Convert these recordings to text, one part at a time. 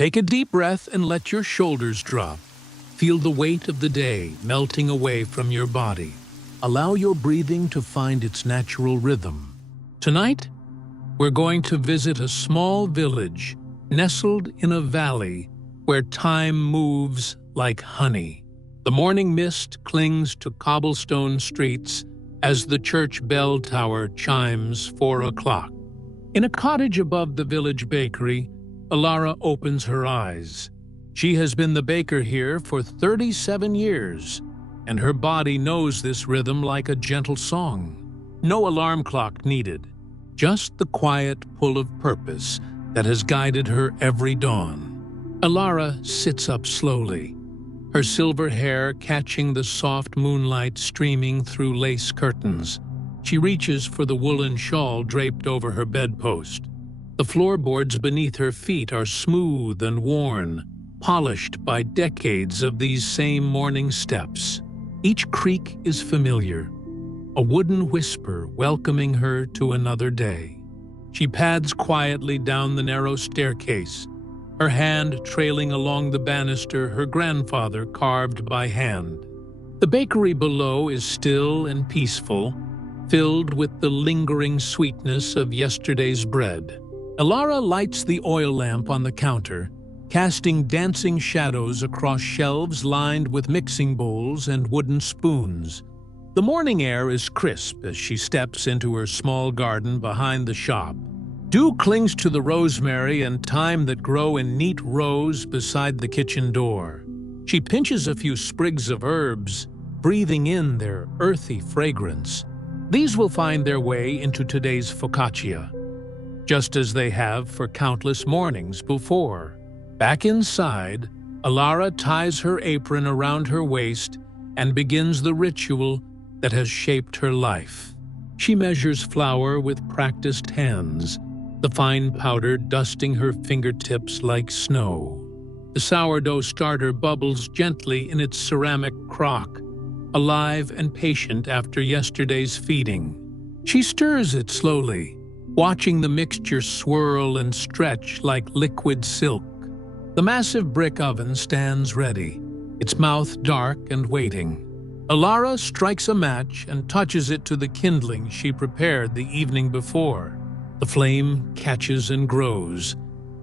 Take a deep breath and let your shoulders drop. Feel the weight of the day melting away from your body. Allow your breathing to find its natural rhythm. Tonight, we're going to visit a small village nestled in a valley where time moves like honey. The morning mist clings to cobblestone streets as the church bell tower chimes 4 o'clock. In a cottage above the village bakery, Alara opens her eyes. She has been the baker here for 37 years, and her body knows this rhythm like a gentle song. No alarm clock needed, just the quiet pull of purpose that has guided her every dawn. Alara sits up slowly, her silver hair catching the soft moonlight streaming through lace curtains. She reaches for the woolen shawl draped over her bedpost. The floorboards beneath her feet are smooth and worn, polished by decades of these same morning steps. Each creak is familiar, a wooden whisper welcoming her to another day. She pads quietly down the narrow staircase, her hand trailing along the banister her grandfather carved by hand. The bakery below is still and peaceful, filled with the lingering sweetness of yesterday's bread. Alara lights the oil lamp on the counter, casting dancing shadows across shelves lined with mixing bowls and wooden spoons. The morning air is crisp as she steps into her small garden behind the shop. Dew clings to the rosemary and thyme that grow in neat rows beside the kitchen door. She pinches a few sprigs of herbs, breathing in their earthy fragrance. These will find their way into today's focaccia, just as they have for countless mornings before. Back inside, Alara ties her apron around her waist and begins the ritual that has shaped her life. She measures flour with practiced hands, the fine powder dusting her fingertips like snow. The sourdough starter bubbles gently in its ceramic crock, alive and patient after yesterday's feeding. She stirs it slowly, watching the mixture swirl and stretch like liquid silk. The massive brick oven stands ready, its mouth dark and waiting. Alara strikes a match and touches it to the kindling she prepared the evening before. The flame catches and grows,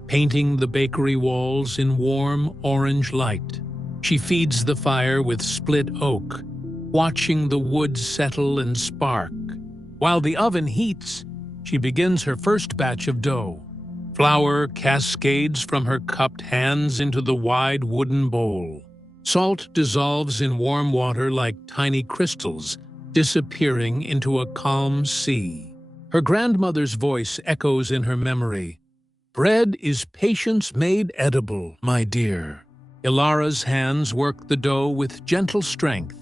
painting the bakery walls in warm orange light. She feeds the fire with split oak, watching the wood settle and spark. While the oven heats, she begins her first batch of dough. Flour cascades from her cupped hands into the wide wooden bowl. Salt dissolves in warm water like tiny crystals, disappearing into a calm sea. Her grandmother's voice echoes in her memory. "Bread is patience made edible, my dear." Ilara's hands work the dough with gentle strength,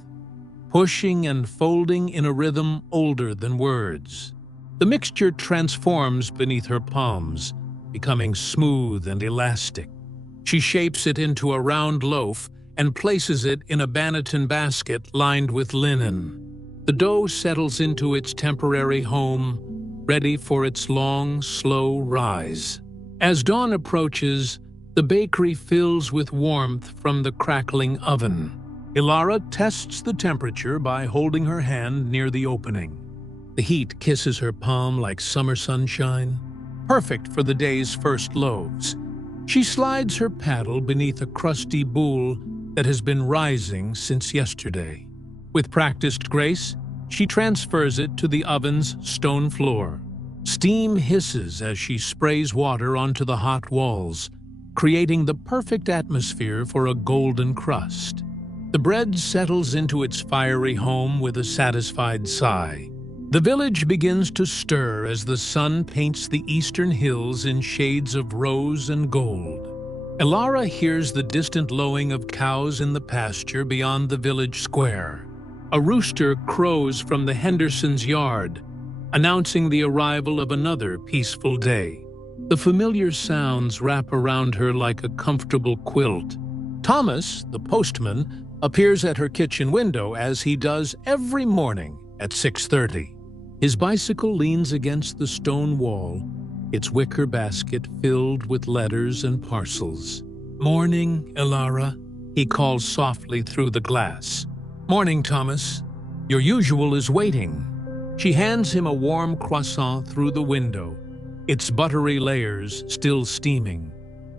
pushing and folding in a rhythm older than words. The mixture transforms beneath her palms, becoming smooth and elastic. She shapes it into a round loaf and places it in a banneton basket lined with linen. The dough settles into its temporary home, ready for its long, slow rise. As dawn approaches, the bakery fills with warmth from the crackling oven. Alara tests the temperature by holding her hand near the opening. The heat kisses her palm like summer sunshine, perfect for the day's first loaves. She slides her paddle beneath a crusty bowl that has been rising since yesterday. With practiced grace, she transfers it to the oven's stone floor. Steam hisses as she sprays water onto the hot walls, creating the perfect atmosphere for a golden crust. The bread settles into its fiery home with a satisfied sigh. The village begins to stir as the sun paints the eastern hills in shades of rose and gold. Alara hears the distant lowing of cows in the pasture beyond the village square. A rooster crows from the Hendersons' yard, announcing the arrival of another peaceful day. The familiar sounds wrap around her like a comfortable quilt. Thomas, the postman, appears at her kitchen window as he does every morning at 6:30. His bicycle leans against the stone wall, its wicker basket filled with letters and parcels. "Morning, Elara," he calls softly through the glass. "Morning, Thomas. Your usual is waiting." She hands him a warm croissant through the window, its buttery layers still steaming.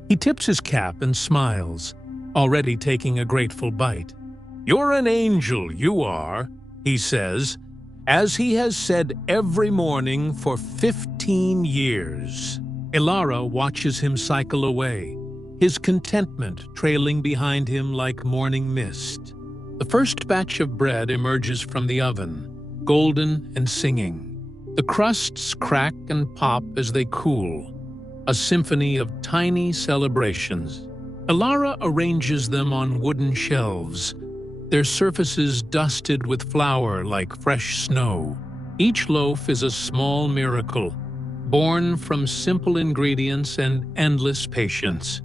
He tips his cap and smiles, already taking a grateful bite. "You're an angel, you are," he says, as he has said every morning for 15 years. Elara watches him cycle away, his contentment trailing behind him like morning mist. The first batch of bread emerges from the oven, golden and singing. The crusts crack and pop as they cool, a symphony of tiny celebrations. Elara arranges them on wooden shelves, their surfaces dusted with flour like fresh snow. Each loaf is a small miracle, born from simple ingredients and endless patience.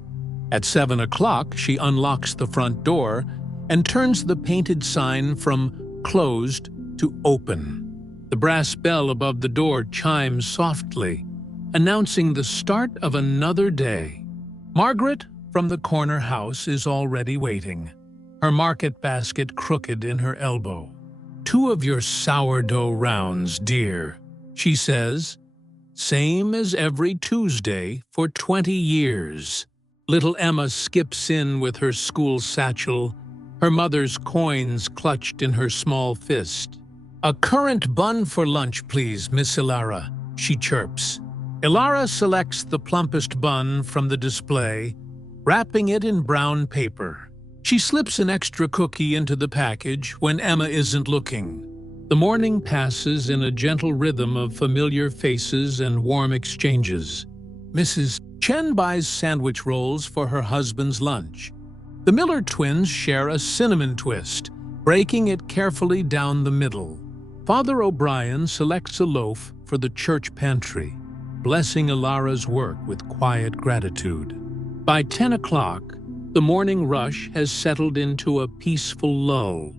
At 7 o'clock, she unlocks the front door and turns the painted sign from closed to open. The brass bell above the door chimes softly, announcing the start of another day. Margaret, from the corner house, is already waiting, her market basket crooked in her elbow. "2 of your sourdough rounds, dear," she says. "Same as every Tuesday for 20 years. Little Emma skips in with her school satchel, her mother's coins clutched in her small fist. "A currant bun for lunch, please, Miss Elara," she chirps. Elara selects the plumpest bun from the display, wrapping it in brown paper. She slips an extra cookie into the package when Emma isn't looking. The morning passes in a gentle rhythm of familiar faces and warm exchanges. Mrs. Chen buys sandwich rolls for her husband's lunch. The Miller twins share a cinnamon twist, breaking it carefully down the middle. Father O'Brien selects a loaf for the church pantry, blessing Elara's work with quiet gratitude. By 10 o'clock, the morning rush has settled into a peaceful lull.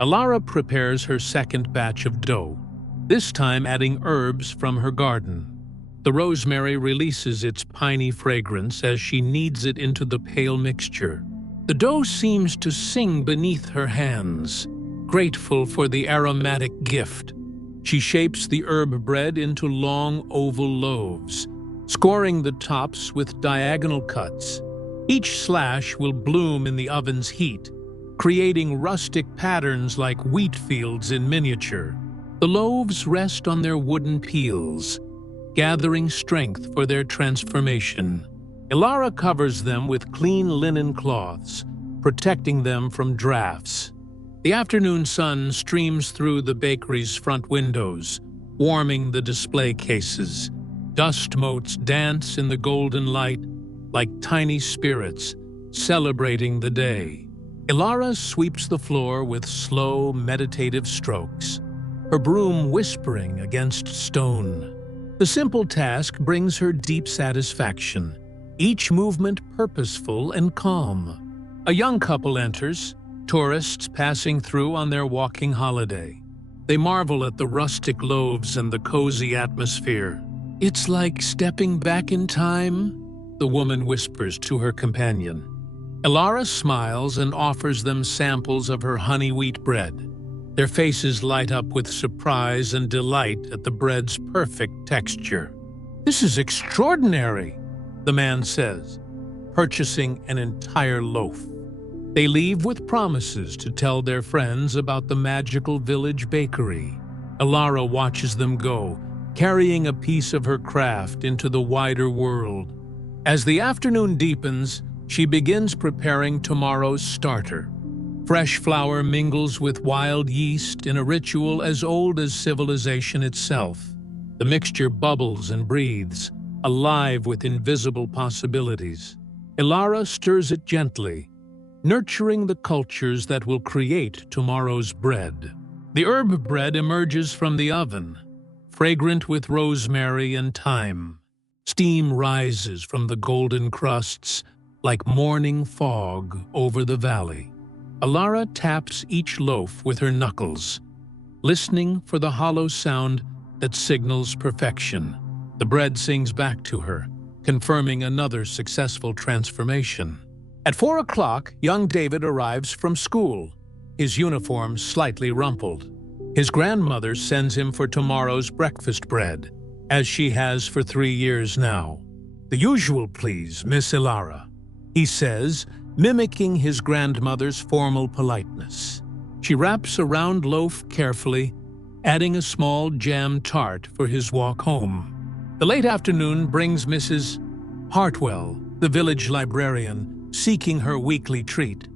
Elara prepares her second batch of dough, this time adding herbs from her garden. The rosemary releases its piney fragrance as she kneads it into the pale mixture. The dough seems to sing beneath her hands, grateful for the aromatic gift. She shapes the herb bread into long oval loaves, scoring the tops with diagonal cuts. Each slash will bloom in the oven's heat, creating rustic patterns like wheat fields in miniature. The loaves rest on their wooden peels, gathering strength for their transformation. Elara covers them with clean linen cloths, protecting them from drafts. The afternoon sun streams through the bakery's front windows, warming the display cases. Dust motes dance in the golden light like tiny spirits celebrating the day. Elara sweeps the floor with slow, meditative strokes, her broom whispering against stone. The simple task brings her deep satisfaction, each movement purposeful and calm. A young couple enters, tourists passing through on their walking holiday. They marvel at the rustic loaves and the cozy atmosphere. "It's like stepping back in time," the woman whispers to her companion. Elara smiles and offers them samples of her honey wheat bread. Their faces light up with surprise and delight at the bread's perfect texture. "This is extraordinary," the man says, purchasing an entire loaf. They leave with promises to tell their friends about the magical village bakery. Elara watches them go, carrying a piece of her craft into the wider world. As the afternoon deepens, she begins preparing tomorrow's starter. Fresh flour mingles with wild yeast in a ritual as old as civilization itself. The mixture bubbles and breathes, alive with invisible possibilities. Elara stirs it gently, nurturing the cultures that will create tomorrow's bread. The herb bread emerges from the oven, fragrant with rosemary and thyme. Steam rises from the golden crusts like morning fog over the valley. Elara taps each loaf with her knuckles, listening for the hollow sound that signals perfection. The bread sings back to her, confirming another successful transformation. At 4 o'clock, young David arrives from school, his uniform slightly rumpled. His grandmother sends him for tomorrow's breakfast bread, as she has for 3 years now. "The usual, please, Miss Ilara," he says, mimicking his grandmother's formal politeness. She wraps a round loaf carefully, adding a small jam tart for his walk home. The late afternoon brings Mrs. Hartwell, the village librarian, seeking her weekly treat.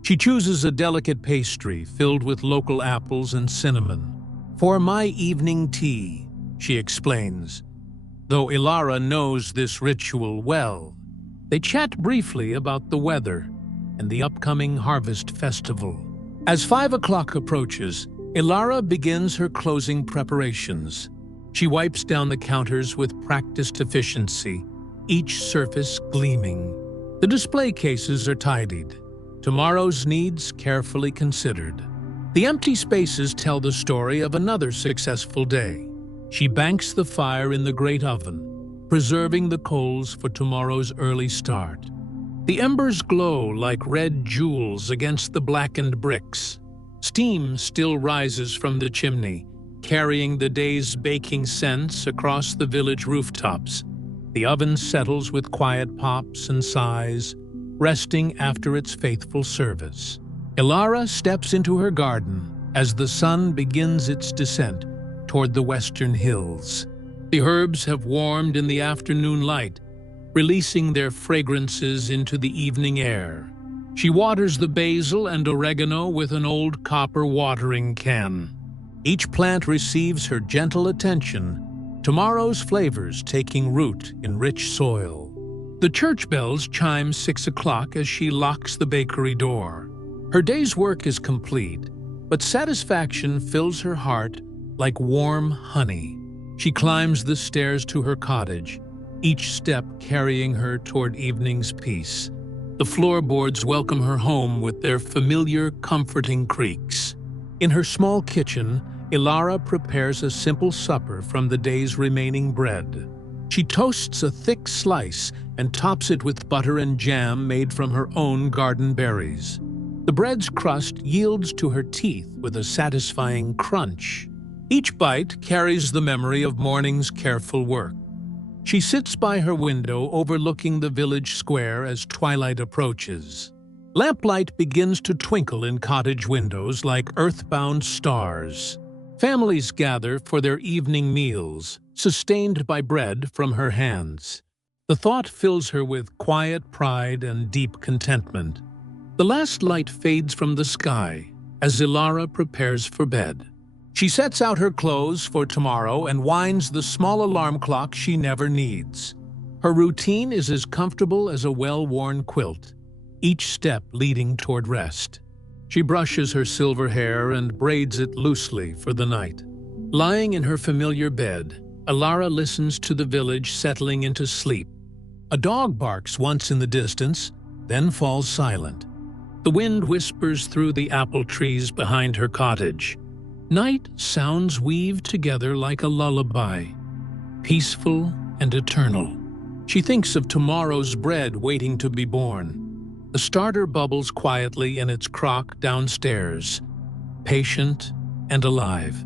She chooses a delicate pastry filled with local apples and cinnamon. "For my evening tea," she explains, though Ilara knows this ritual well. They chat briefly about the weather and the upcoming harvest festival. As 5 o'clock approaches, Ilara begins her closing preparations. She wipes down the counters with practiced efficiency, each surface gleaming. The display cases are tidied, tomorrow's needs carefully considered. The empty spaces tell the story of another successful day. She banks the fire in the great oven, preserving the coals for tomorrow's early start. The embers glow like red jewels against the blackened bricks. Steam still rises from the chimney, carrying the day's baking scents across the village rooftops. The oven settles with quiet pops and sighs, resting after its faithful service. Ilara steps into her garden as the sun begins its descent toward the western hills. The herbs have warmed in the afternoon light, releasing their fragrances into the evening air. She waters the basil and oregano with an old copper watering can. Each plant receives her gentle attention, tomorrow's flavors taking root in rich soil. The church bells chime 6 o'clock as she locks the bakery door. Her day's work is complete, but satisfaction fills her heart like warm honey. She climbs the stairs to her cottage, each step carrying her toward evening's peace. The floorboards welcome her home with their familiar, comforting creaks. In her small kitchen, Ilara prepares a simple supper from the day's remaining bread. She toasts a thick slice and tops it with butter and jam made from her own garden berries. The bread's crust yields to her teeth with a satisfying crunch. Each bite carries the memory of morning's careful work. She sits by her window overlooking the village square as twilight approaches. Lamplight begins to twinkle in cottage windows like earthbound stars. Families gather for their evening meals, sustained by bread from her hands. The thought fills her with quiet pride and deep contentment. The last light fades from the sky as Ilara prepares for bed. She sets out her clothes for tomorrow and winds the small alarm clock she never needs. Her routine is as comfortable as a well-worn quilt, each step leading toward rest. She brushes her silver hair and braids it loosely for the night. Lying in her familiar bed, Ilara listens to the village settling into sleep. A dog barks once in the distance, then falls silent. The wind whispers through the apple trees behind her cottage. Night sounds weave together like a lullaby, peaceful and eternal. She thinks of tomorrow's bread waiting to be born. The starter bubbles quietly in its crock downstairs, patient and alive.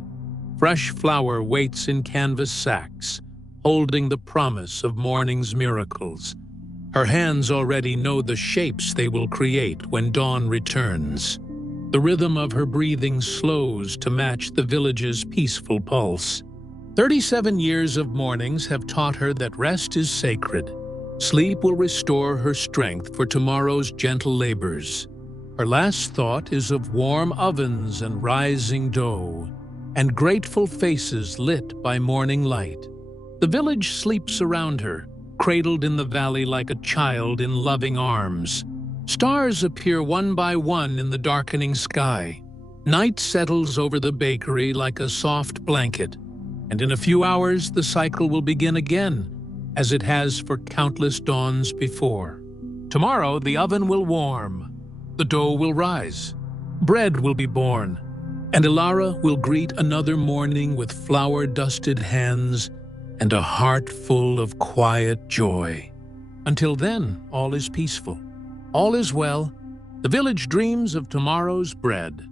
Fresh flour waits in canvas sacks, holding the promise of morning's miracles. Her hands already know the shapes they will create when dawn returns. The rhythm of her breathing slows to match the village's peaceful pulse. 37 years of mornings have taught her that rest is sacred. Sleep will restore her strength for tomorrow's gentle labors. Her last thought is of warm ovens and rising dough, and grateful faces lit by morning light. The village sleeps around her, cradled in the valley like a child in loving arms. Stars appear one by one in the darkening sky. Night settles over the bakery like a soft blanket, and in a few hours the cycle will begin again, as it has for countless dawns before. Tomorrow the oven will warm, the dough will rise, bread will be born, and Ilara will greet another morning with flour-dusted hands and a heart full of quiet joy. Until then, all is peaceful. All is well. The village dreams of tomorrow's bread.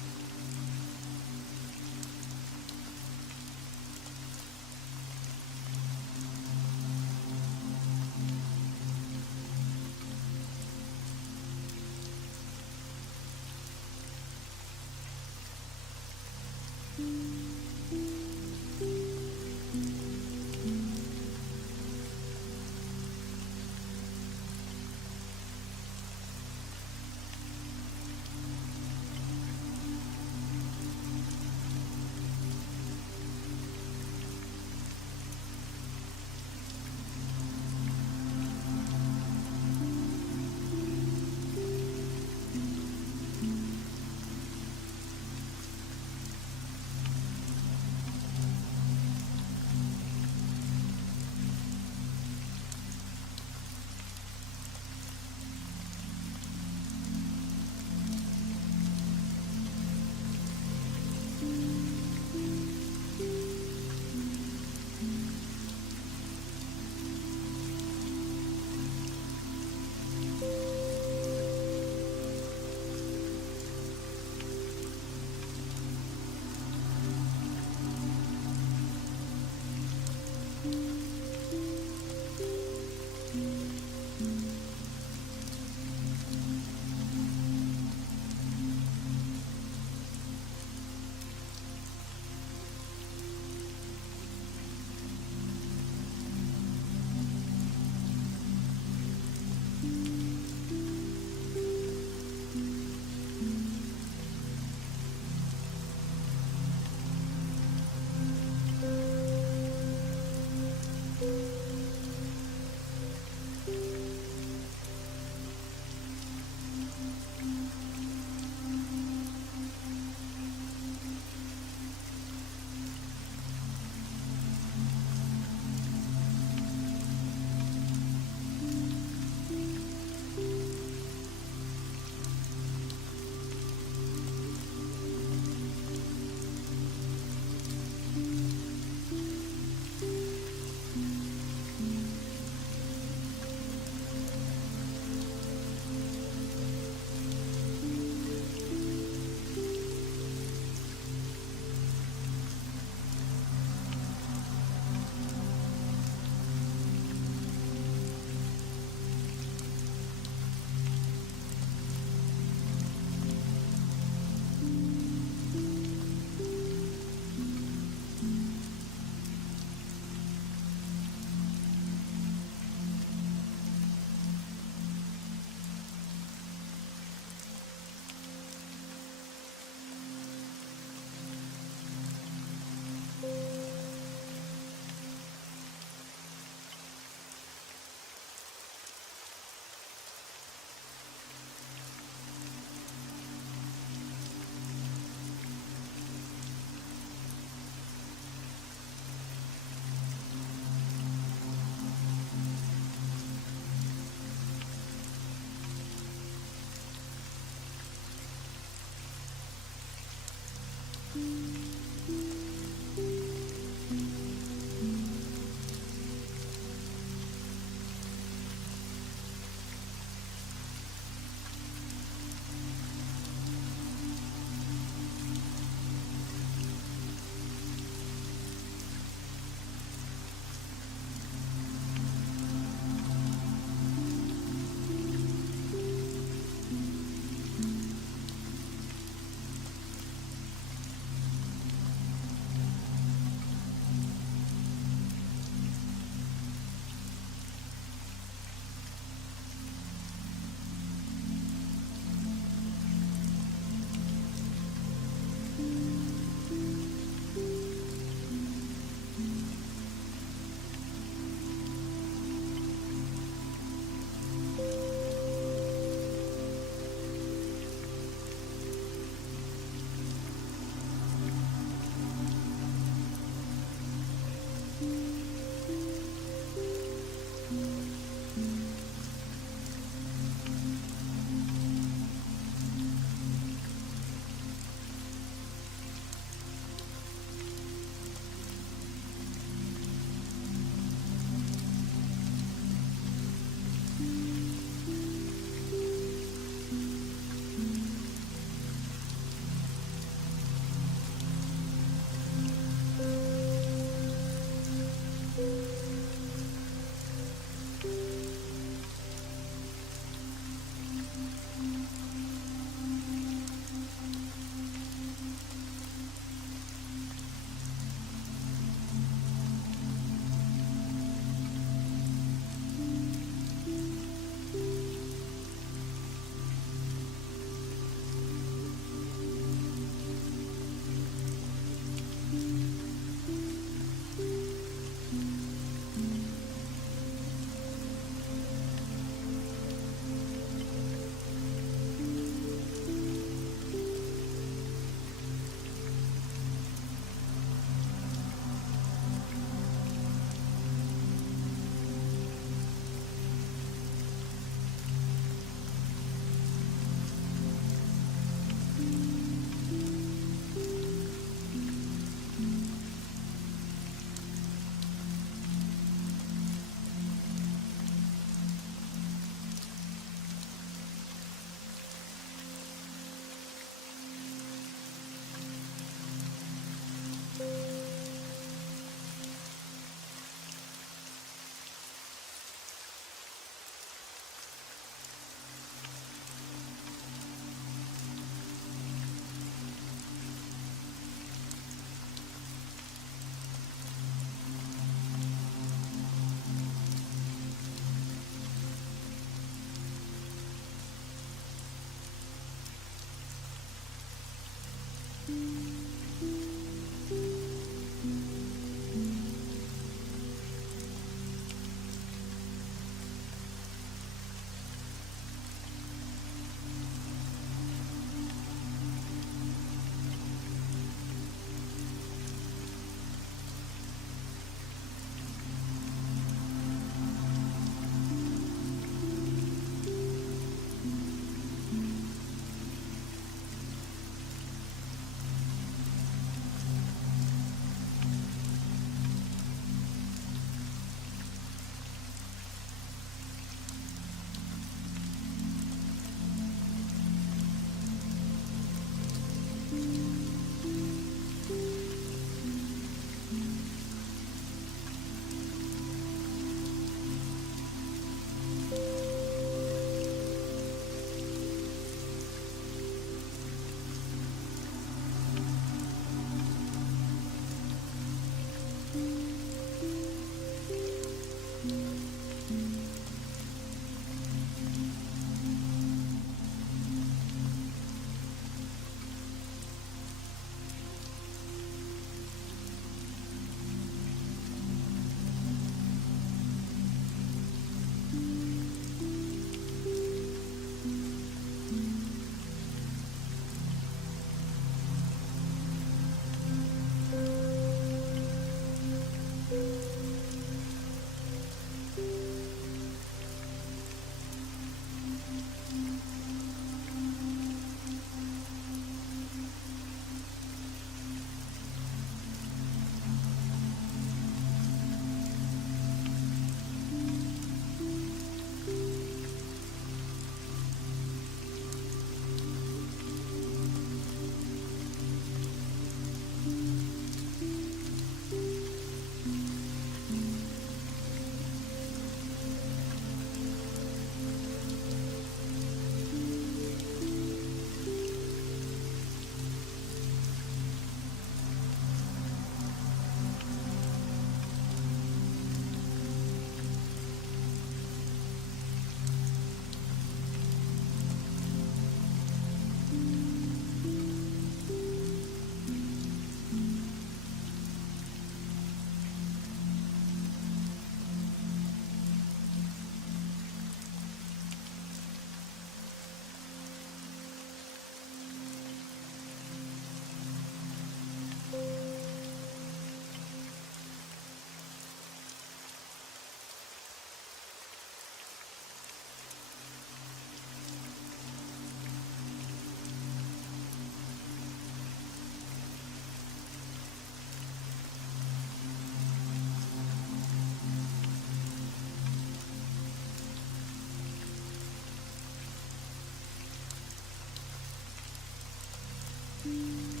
Thank you.